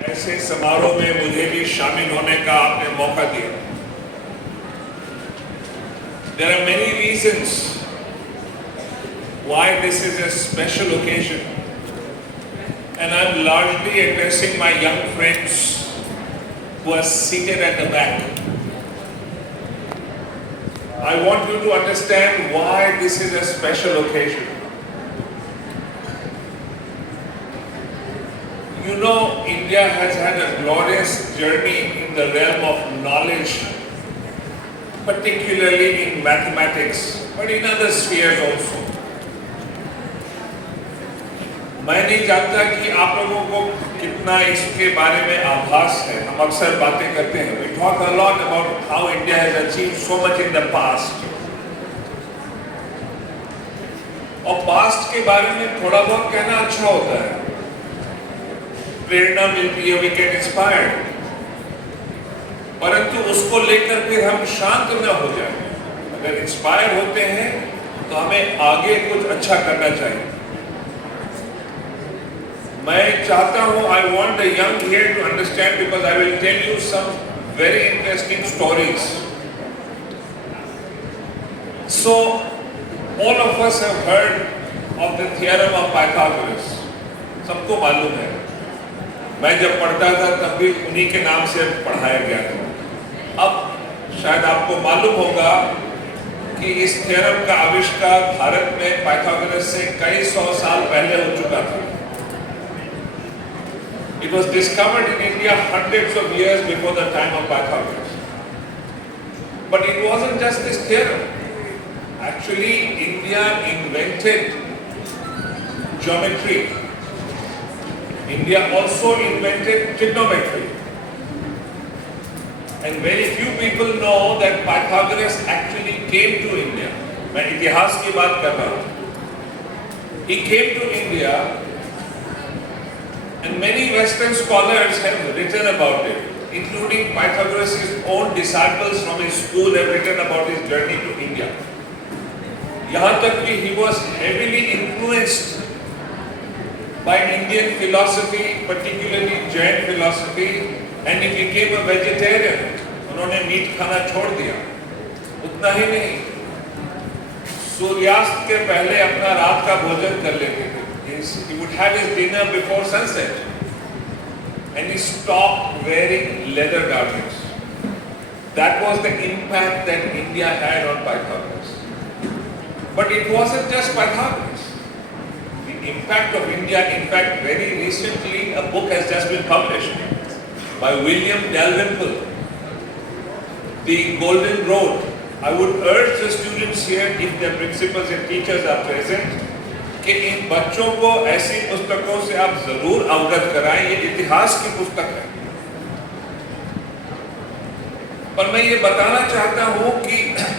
ऐसे समारोह में मुझे भी शामिल होने का आपने मौका दिया। There are many reasons why this is a special occasion, and I'm largely addressing my young friends who are seated at the back. I want you to understand why this is a special occasion. You know, India has had a glorious journey in the realm of knowledge, particularly in mathematics, but in other spheres also. मैं नहीं जानता कि आप लोगों को कितना इसके बारे में आभास है। हम अक्सर बातें करते हैं। We talk a lot about how India has achieved so much in the past. और past के बारे में थोड़ा बहुत कहना अच्छा होता है। प्रेरणा मिलती है, we get inspired. परंतु उसको लेकर फिर हम शांत न हो जाए। अगर इंस्पायर होते हैं तो हमें आगे कुछ अच्छा करना चाहिए। मैं चाहता हूं, I want the young here to understand, because I will tell you some very interesting stories. So, all of us have heard of the theorem of Pythagoras. सबको मालूम है। मैं जब पढ़ता था तब भी उन्हीं के नाम से पढ़ाया गया था। अब शायद आपको मालूम होगा कि इस थ्योरम का आविष्कार भारत में पाइथागोरस से कई सौ साल पहले हो चुका था। It was discovered in India hundreds of years before the time of Pythagoras. But it wasn't just this theorem. Actually, India invented geometry. India also invented trigonometry. And very few people know that Pythagoras actually came to India. मैं इतिहास की बात कर रहा हूँ। He came to India, and many Western scholars have written about it, including Pythagoras' own disciples from his school have written about his journey to India. यहाँ तक कि he was heavily influenced by Indian philosophy, particularly Jain philosophy, and he became a vegetarian. उन्होंने meet खाना छोड़ दिया। उतना ही नहीं, सूर्यास्त के पहले अपना रात का भोजन कर लेते थे। He would have his dinner before sunset, and he stopped wearing leather garments. That was the impact that India had on Pythagoras. But it wasn't just Pythagoras. The impact of India, in fact, very recently a book has just been published by William Dalrymple, The Golden Road. I would urge the students here, if their principals and teachers are present, कि इन बच्चों को ऐसी पुस्तकों से आप जरूर अवगत कराएं। ये इतिहास की पुस्तक है। पर मैं ये बताना चाहता हूं कि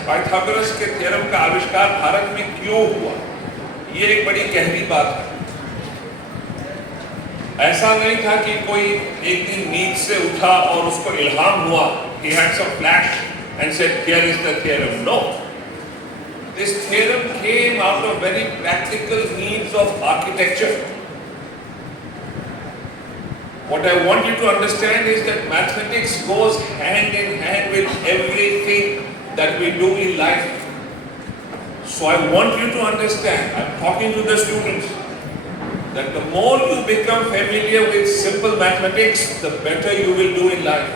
पाइथागोरस के थ्योरम का आविष्कार भारत में क्यों हुआ। ये एक बड़ी गहरी बात है। ऐसा नहीं था कि कोई एक दिन नींद से उठा और उसको इल्हाम हुआ, he had some flash and said here is the theorem. No. This theorem came out of very practical needs of architecture. What I want you to understand is that mathematics goes hand in hand with everything that we do in life. So I want you to understand, I'm talking to the students, that the more you become familiar with simple mathematics, the better you will do in life.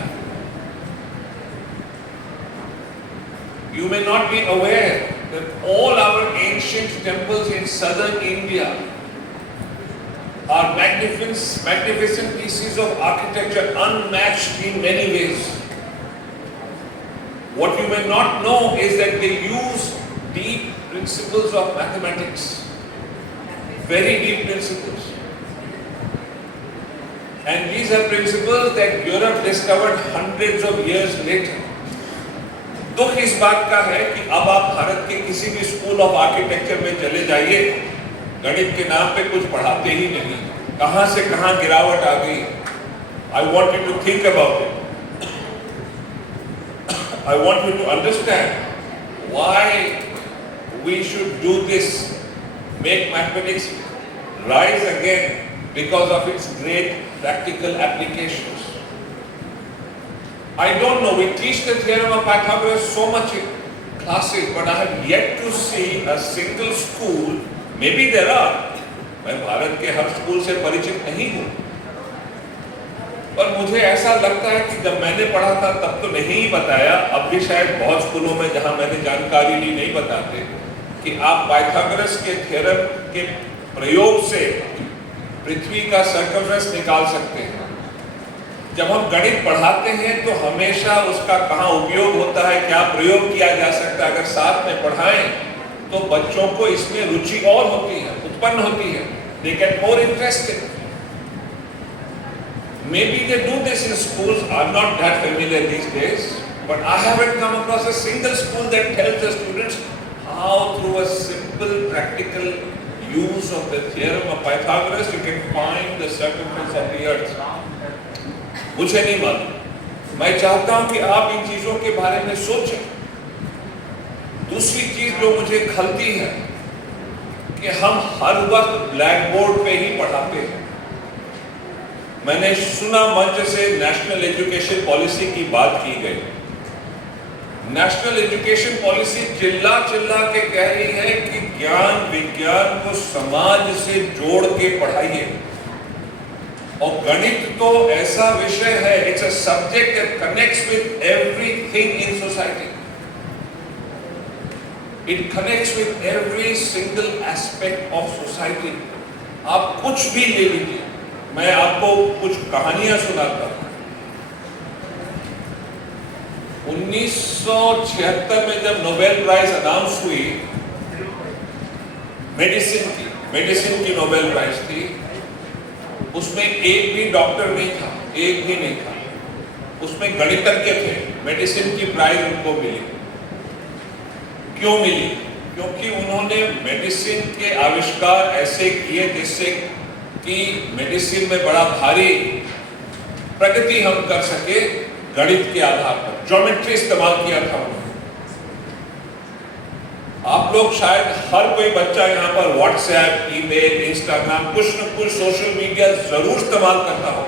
You may not be aware that all our ancient temples in southern India are magnificent pieces of architecture, unmatched in many ways. What you may not know is that they use deep principles of mathematics, very deep principles. And these are principles that Europe discovered hundreds of years later. दुख इस बात का है कि अब आप भारत के किसी भी स्कूल ऑफ आर्किटेक्चर में चले जाइए, गणित के नाम पे कुछ पढ़ाते ही नहीं। कहां से कहां गिरावट आ गई। I want you to think about it. I want you to understand why we should do this, make mathematics rise again because of its great practical applications. I don't know, we teach the theorem of Pythagoras so much in classes, but I have yet to see a single school, maybe there are, मैं भारत के हर school से परिचित नहीं हूँ, पर मुझे ऐसा लगता है कि जब मैंने पढ़ा था तब तो नहीं बताया, अब भी शायद बहुत स्कूलों में जहाँ मैंने जानकारी ली नहीं बताते कि आप पाइथागोरस के थ्योरम के प्रयोग से पृथ्वी का सर्कमफ्रेंस निकाल सकते हैं। जब हम गणित पढ़ाते हैं तो हमेशा उसका कहाँ उपयोग होता है, क्या प्रयोग किया जा सकता है, अगर साथ में पढ़ाएं तो बच्चों को इसमें रुचि और होती है, उत्पन्न होती है। They get more interested. Maybe they do this in schools. I'm not that familiar these days, but I haven't come across a single school that tells the students how through a simple practical use of the theorem of Pythagoras you can find the circumference of the earth. मुझे नहीं मालूम, मैं चाहता हूं कि आप इन चीजों के बारे में सोचें। दूसरी चीज जो मुझे खलती है कि हम हर वक्त ब्लैक बोर्ड पे ही पढ़ाते हैं। मैंने सुना मंच से नेशनल एजुकेशन पॉलिसी की बात की गई। नेशनल एजुकेशन पॉलिसी चिल्ला चिल्ला के कह रही है कि ज्ञान विज्ञान को समाज से जोड़ के पढ़ाइए, और गणित तो ऐसा विषय है, it's a subject that connects with everything in society. It connects with every single aspect of society. आप कुछ भी ले लीजिए, मैं आपको कुछ कहानियां सुनाता हूं। 1976 में जब नोबेल प्राइज अनाउंस हुई मेडिसिन की नोबेल प्राइज थी, उसमें एक भी डॉक्टर नहीं था, एक भी नहीं था, उसमें गणितज्ञ थे। मेडिसिन की प्राइज उनको मिली। क्यों मिली? क्योंकि उन्होंने मेडिसिन के आविष्कार ऐसे किए जिससे कि मेडिसिन में बड़ा भारी प्रगति हम कर सके गणित के आधार पर। ज्योमेट्री इस्तेमाल किया था उन्होंने। आप लोग शायद हर कोई बच्चा यहाँ पर व्हाट्सएप, ईमेल, इंस्टाग्राम, कुछ न कुछ सोशल मीडिया जरूर इस्तेमाल करता हो।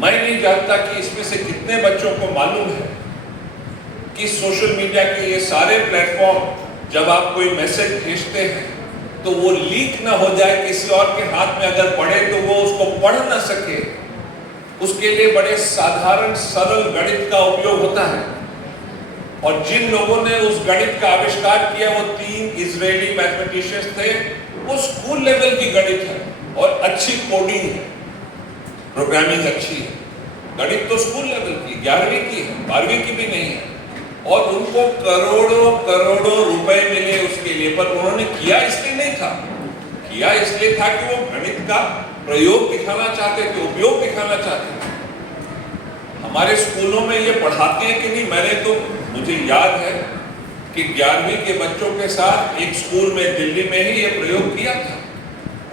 मैं नहीं जानता कि इसमें से कितने बच्चों को मालूम है कि सोशल मीडिया के ये सारे प्लेटफॉर्म जब आप कोई मैसेज भेजते हैं तो वो लीक ना हो जाए, किसी और के हाथ में अगर पड़े तो वो उसको पढ़ ना सके, उसके लिए बड़े साधारण सरल गणित का उपयोग होता है। और जिन लोगों ने उस गणित का आविष्कार किया वो 3 इजरायली मैथमेटिशियंस थे। वो स्कूल लेवल की गणित है और अच्छी कोडिंग है, प्रोग्रामिंग अच्छी है। गणित तो स्कूल लेवल की 11वीं की है, 12वीं की भी नहीं है। और उनको करोड़ों करोड़ों रुपए मिले उसके लिए, पर उन्होंने किया इसलिए नहीं था, किया इसलिए था कि वो गणित का प्रयोग दिखाना चाहते थे, उपयोग दिखाना चाहते थे। हमारे स्कूलों में ये पढ़ाते हैं कि नहीं? मैंने तो, मुझे याद है कि 11वीं के बच्चों के साथ एक स्कूल में दिल्ली में ही ये प्रयोग किया था।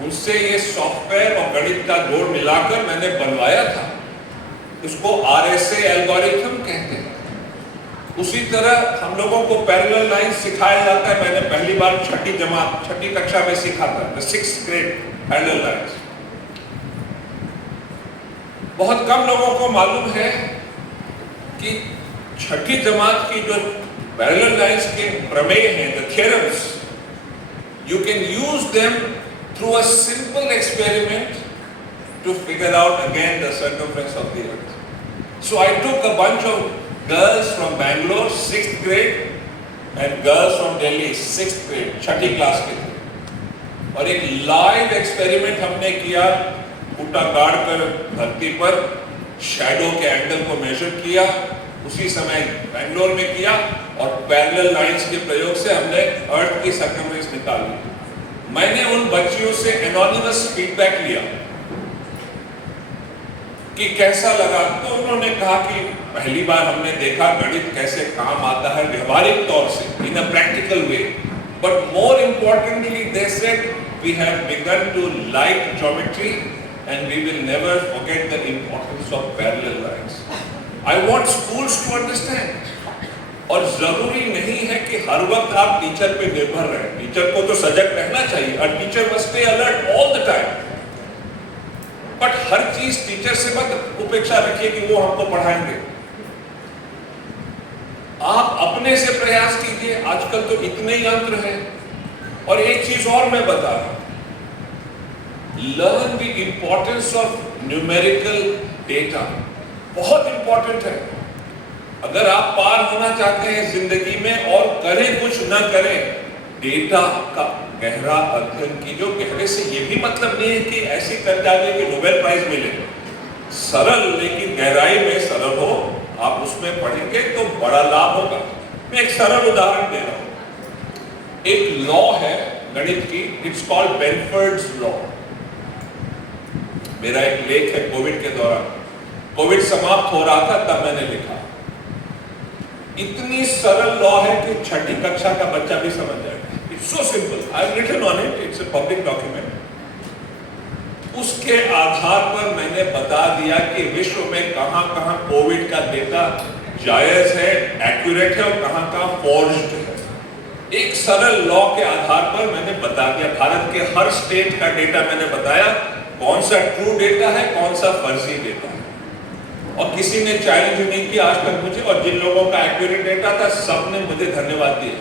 उनसे ये सॉफ्टवेयर और गणित का जोड़ मिलाकर मैंने बनवाया था। इसको RSA एल्गोरिथम कहते हैं। उसी तरह हम लोगों को पैरेलल लाइन सिखाया जाता है। मैंने पहली बार छठी कक्षा में सीखा था, 6th ग्रेड पैरेलल लाइन्स। बहुत कम लोगों को मालूम है कि छठी जमात की जो पैरेलल लाइन्स के प्रमेय हैं, the theorems, you can use them through a simple experiment to figure out again the circumference of the earth. So I took a bunch of girls from Bangalore, 6th grade, and girls from Delhi, 6th grade, Chhathi class के थे, और एक live experiment हमने किया। बूटा गाड़ कर धरती पर शैडो के एंगल को मेजर किया, उसी समय बैंगलोर में किया, और पैरेलल लाइंस के प्रयोग से हमने अर्थ की सर्कमफ्रेंस निकाली। मैंने उन बच्चियों से एनोनिमस फीडबैक लिया कि कैसा लगा। तो उन्होंने कहा कि पहली बार हमने देखा गणित कैसे काम आता है व्यवहारिक तौर से, in a practical way, but more importantly they said we have begun to like geometry and we will never forget the importance of parallel lines. I want schools to understand. और जरूरी नहीं है कि हर वक्त आप टीचर पे निर्भर रहें। टीचर को तो सजग रहना चाहिए, और teacher must stay alert all the time. But हर चीज टीचर से मत उपेक्षा रखिए कि वो हमको पढ़ाएंगे। आप अपने से प्रयास कीजिए। आजकल तो इतने यंत्र हैं। और एक चीज और मैं बता रहा हूं, learn the importance of numerical data. बहुत इंपॉर्टेंट है। अगर आप पार होना चाहते हैं जिंदगी में और करें कुछ न करें, डेटा का गहरा अध्ययन कीजिए। गहरे से ये भी मतलब नहीं है कि ऐसी कर जाइए कि नोबेल प्राइज मिले। सरल लेकिन गहराई में सरल हो, आप उसमें पढ़ेंगे तो बड़ा लाभ होगा। मैं एक सरल उदाहरण दे रहा हूं। एक लॉ है गणित की, इट्स कॉल्ड बेनफोर्ड्स लॉ। मेरा एक लेख है कोविड के दौरान, कोविड समाप्त हो रहा था तब मैंने लिखा। इतनी सरल लॉ है कि छठी कक्षा का बच्चा भी समझ जाएगा। It's so simple, I have written on it, it's a public document. उसके आधार पर मैंने बता दिया कि विश्व में कहां कहां कोविड का डेटा जायज है, एक्यूरेट है और कहां कहां फोर्ज्ड है। एक सरल लॉ के आधार पर मैंने बता दिया। भारत के हर स्टेट का डेटा मैंने बताया, कौन सा ट्रू डेटा है, कौन सा फर्जी डेटा है। और किसी ने चैलेंज नहीं किया आज तक मुझे, और जिन लोगों का एक्यूरेट डेटा था सबने मुझे धन्यवाद दिया।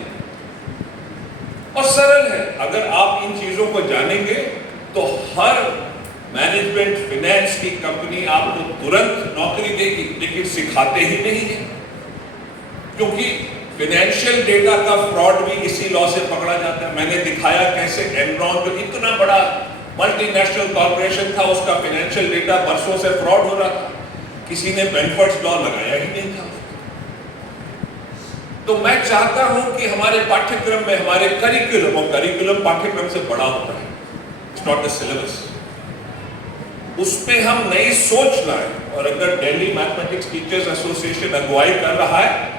और सरल है, अगर आप इन चीजों को जानेंगे तो हर मैनेजमेंट फाइनेंस की कंपनी आपको तुरंत नौकरी देगी, लेकिन सिखाते ही नहीं है। क्योंकि फाइनेंशियल डेटा का फ्रॉड भी इसी लॉ से पकड़ा जाता है। मैंने दिखाया कैसे एनरॉन जो इतना बड़ा मल्टीनेशनल कॉर्पोरेशन था, उसका फाइनेंशियल डेटा वर्षों से फ्रॉड हो रहा था। किसी ने बेनफोर्ड्स लॉ लगाया ही नहीं था। तो मैं चाहता हूं कि हमारे पाठ्यक्रम में, हमारे करिकुलम, और करिकुलम पाठ्यक्रम से बड़ा होता है, इट्स नॉट द सिलेबस, उसमें हम नई सोच लाएं। और अगर दिल्ली मैथमेटिक्स टीचर्स एसोसिएशन अगुवाई कर रहा है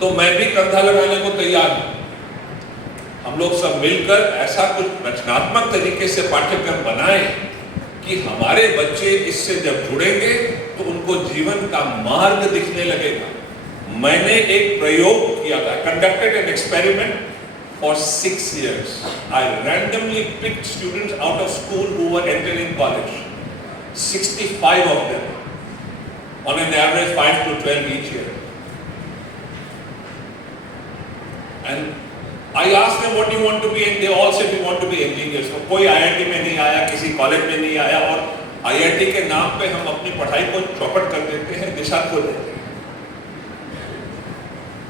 तो मैं भी कंधा लगाने को तैयार हूं। हम लोग सब मिलकर ऐसा कुछ रचनात्मक तरीके से पाठ्यक्रम बनाएं कि हमारे बच्चे इससे जब जुड़ेंगे तो उनको जीवन का मार्ग दिखने लगेगा। मैंने एक प्रयोग किया था, conducted an experiment for 6 years. I randomly picked students out of school who were entering college. 65 of them, on an average 5 to 12 each year. And I asked them, what do you want to be? And they all said we want to be engineers. तो कोई IIT में नहीं आया, किसी college में नहीं आया, और IIT के नाम पे हम अपनी पढ़ाई को चौपट कर देते हैं, दिशा खो देते हैं।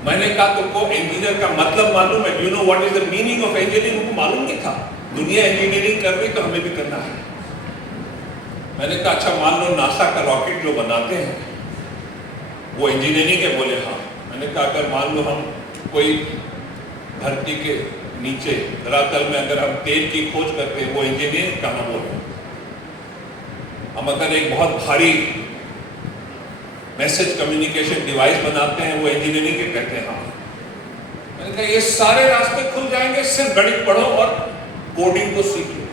मैंने कहा तुमको इंजीनियर का मतलब मालूम है? You know what is the meaning of engineering? उनको मालूम नहीं था। दुनिया इंजीनियरिंग कर रही तो हमें भी करना है। मैंने कहा अच्छा मान लो नासा का रॉकेट जो बनाते हैं वो इंजीनियरिंग है? बोले हाँ। मैंने कहा अगर मान लो हम कोई धरती के नीचे धरातल में अगर हम तेल की खोज करते हैं, वो इंजीनियरिंग कहाँ? बोले हम अगर एक बहुत भारी मैसेज कम्युनिकेशन डिवाइस बनाते हैं, वो इंजीनियरिंग के कहते हैं हाँ। मैंने कहा ये सारे रास्ते खुल जाएंगे, सिर्फ गणित पढ़ो और कोडिंग को सीखो।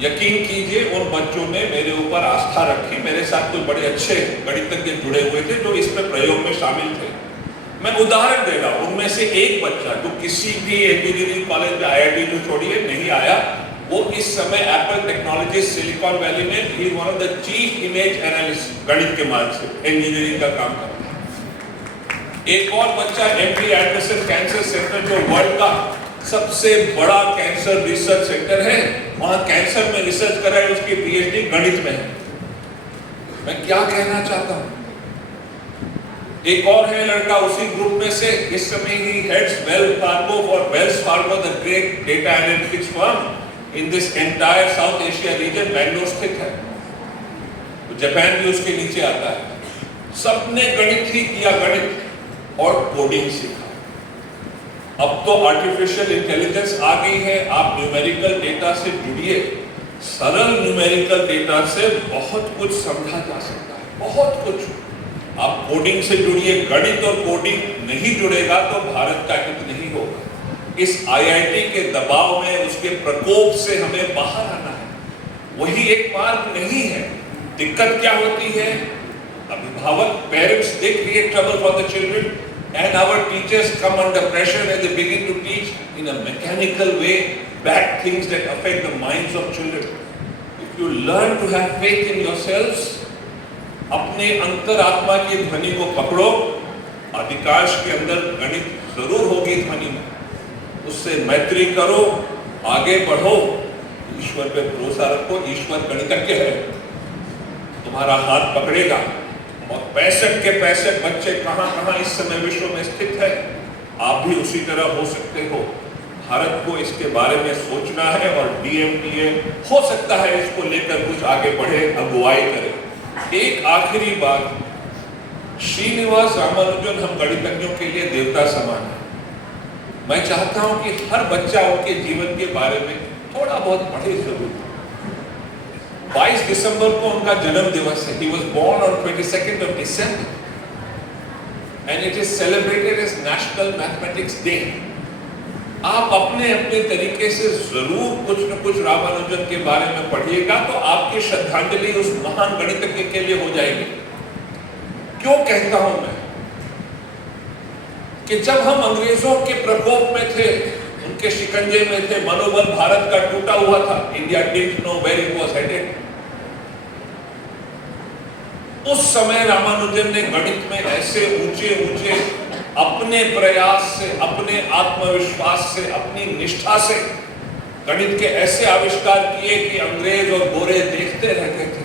यकीन कीजिए उन बच्चों ने मेरे ऊपर आस्था रखी। मेरे साथ कुछ बड़े अच्छे गणितज्ञ जुड़े हुए थे जो इस पर प्रयोग में शामिल थे। मैं उदाहरण दे रहा हूं, उनमें से एक बच्चा जो किसी भी इंजीनियरिंग कॉलेज में, IIT जो छोड़िए नहीं आया, वो इस समय एप्पल टेक्नोलॉजीज सिलिकॉन वैली में ही one of the chief image analyst गणित के मार्ग से इंजीनियरिंग का काम करता है। एक और बच्चा MD एंडरसन कैंसर सेंटर, जो वर्ल्ड का सबसे बड़ा कैंसर रिसर्च सेंटर है, वहां कैंसर में रिसर्च कर रहा है, उसकी PhD गणित में है। मैं क्या कहना चाहता हूं? एक और है लड़का उसी ग्रुप में से, इस समय ही heads Wells Fargo the great data analytics firm in this entire South Asia region, Bangalore स्थित है। तो जापान भी उसके नीचे आता है। सबने गणित ही किया, गणित और कोडिंग सीखा। अब तो आर्टिफिशियल इंटेलिजेंस आ गई है, आप न्यूमेरिकल डेटा से जुड़िए। सरल न्यूमेरिकल डेटा से बहुत कुछ समझा जा सकता है, बहुत कुछ। आप कोडिंग से जुड़िए, गणित और कोडिंग नहीं जुड़ेगा तो भारत का हित नहीं होगा। इस IIT के दबाव में, उसके प्रकोप से हमें बाहर आना है, वही एक मार्ग नहीं है। दिक्कत क्या होती है? अभिभावक, parents, they create trouble for the children and our teachers come under pressure and they begin to teach in a mechanical way bad things that affect the minds of children. If You learn to have faith in yourselves. अपने अंतरात्मा की ध्वनि को पकड़ो। अधिकांश के अंदर गणित जरूर होगी ध्वनि में, उससे मैत्री करो, आगे बढ़ो, ईश्वर पे भरोसा रखो। ईश्वर गणितज्ञ है, तुम्हारा हाथ पकड़ेगा। और 65 के 65 बच्चे कहां कहां इस समय विश्व में स्थित है, आप भी उसी तरह हो सकते हो। भारत को इसके बारे में सोचना है और DMTA हो सकता है इसको लेकर कुछ आगे बढ़े, अगुवाई करे। एक आखिरी बात, श्रीनिवास रामानुजन हम गणितज्ञों के लिए देवता समान है। मैं चाहता हूं कि हर बच्चा उनके जीवन के बारे में थोड़ा बहुत पढ़े जरूर। 22 दिसंबर को उनका जन्म दिवस है। He was born on 22nd of December and it is celebrated as National Mathematics Day. आप अपने अपने तरीके से जरूर कुछ न कुछ रामानुजन के बारे में पढ़िएगा तो आपकी श्रद्धांजलि उस महान गणितज्ञ के लिए हो जाएगी। क्यों कहता हूं मैं कि जब हम अंग्रेजों के प्रकोप में थे, उनके शिकंजे में थे, मनोबल भारत का टूटा हुआ था, India didn't know where it was headed. उस समय रामानुजन ने गणित में ऐसे ऊंचे ऊंचे अपने प्रयास से, अपने आत्मविश्वास से, अपनी निष्ठा से गणित के ऐसे आविष्कार किए कि अंग्रेज और गोरे देखते रहते थे।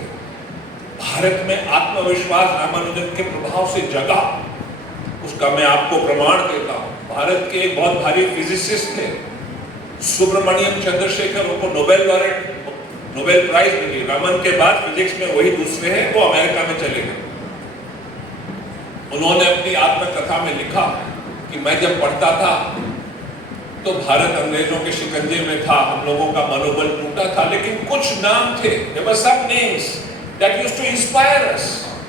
भारत में आत्मविश्वास रामानुजन के प्रभाव से जगा, उसका मैं आपको प्रमाण देता हूं। भारत के एक बहुत भारी फिजिसिस्ट थे सुब्रमण्यम चंद्रशेखर, उनको नोबेल प्राइज मिली। रमन के बाद फिजिक्स में वही दूसरे हैं, वो अमेरिका में चले गए। उन्होंने अपनी आत्मकथा में लिखा कि मैं जब पढ़ता था तो भारत अंग्रेजों के शिकंजे में था, हम लोगों का मनोबल टूटा था, लेकिन कुछ नाम थे, there were some names that used to inspire us,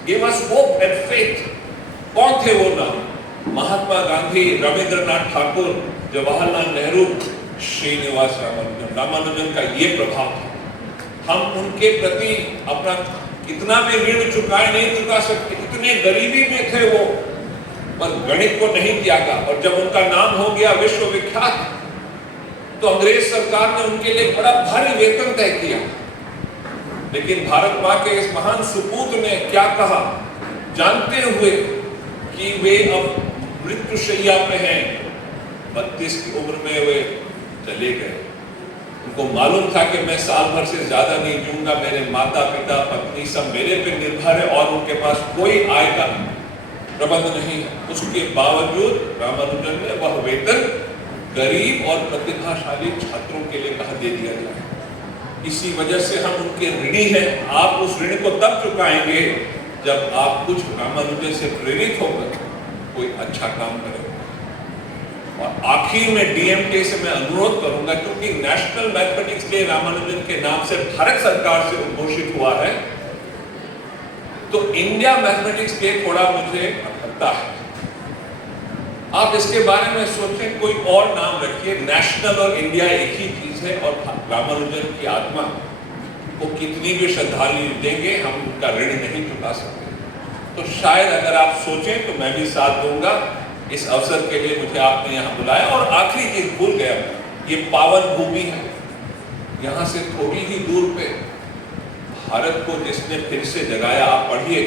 give us hope and faith. कौन थे वो नाम? महात्मा गांधी, रविंद्रनाथ ठाकुर, जवाहरलाल नेहरू, श्रीनिवास रामानुजन। रामानुजन का ये प्रभाव था। हम उनके प्रति अपना कितना भी ऋण चुकाए नहीं चुका सकते, इतने गरीबी में थे वो, पर गणित को नहीं त्यागा। और जब उनका नाम हो गया विश्व विख्यात, तो अंग्रेज सरकार ने उनके लिए बड़ा भारी वेतन तय किया। लेकिन भारत मां के इस महान सुपूत ने क्या कहा, जानते हुए कि वे अब मृत्युशैया पे हैं, 32 की उम्र में वे चले गए। उनको मालूम था कि मैं साल भर से ज्यादा नहीं जीऊंगा, मेरे माता पिता पत्नी सब मेरे पे निर्भर है और उनके पास कोई आय का प्रबंध नहीं है। उसके बावजूद रामानुजन ने वह वेतन गरीब और प्रतिभाशाली छात्रों के लिए कहा दे दिया जाए। इसी वजह से हम उनके ऋणी हैं। आप उस ऋण को तब चुकाएंगे जब आप कुछ रामानुजन से प्रेरित होकर कोई अच्छा काम करेंगे। और आखिर में DMTA से मैं अनुरोध करूंगा, क्योंकि नेशनल मैथमेटिक्स डे रामानुजन के नाम से भारत सरकार से उद्घोषित हुआ है, तो इंडिया मैथमेटिक्स डे थोड़ा मुझे लगता है आप इसके बारे में सोचें, कोई और नाम रखिए। नेशनल और इंडिया एक ही चीज है, और रामानुजन की आत्मा को कितनी भी श्रद्धांजलि देंगे, हम उनका ऋण नहीं चुका सकते। तो शायद अगर आप सोचें तो मैं भी साथ दूंगा। इस अवसर के लिए मुझे आपने यहाँ बुलाया। और आखिरी चीज भूल गया, ये पावन भूमि है, यहाँ से थोड़ी ही दूर पे भारत को जिसने फिर से जगाया, आप पढ़िए,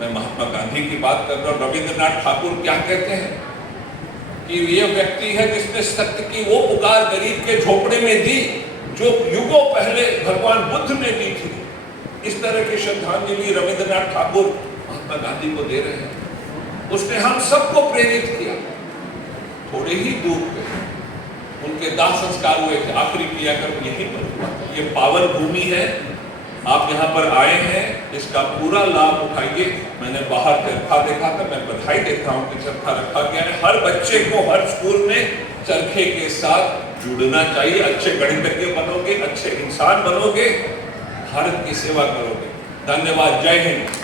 मैं महात्मा गांधी की बात कर रहा हूँ। रविंद्रनाथ ठाकुर क्या कहते हैं कि ये व्यक्ति है जिसने सत्य की वो पुकार गरीब के झोपड़े में दी जो युगों पहले भगवान बुद्ध ने दी थी। इस तरह की श्रद्धांजलि रविंद्रनाथ ठाकुर महात्मा गांधी को दे रहे हैं। उसने हम सबको प्रेरित किया। थोड़े ही दूर पे उनके दाह संस्कार हुए थे, आखिरी क्रियाक्रम यहीं पर हुआ। ये पावन भूमि है, आप यहाँ पर आए हैं, इसका पूरा लाभ उठाइए। मैंने बाहर चरखा देखा था, मैं बधाई देता हूँ कि चरखा रखा गया है। हर बच्चे को हर स्कूल में चरखे के साथ जुड़ना चाहिए। अच्छे गणितज्ञ बनोगे, अच्छे इंसान बनोगे, भारत की सेवा करोगे। धन्यवाद। जय हिंद।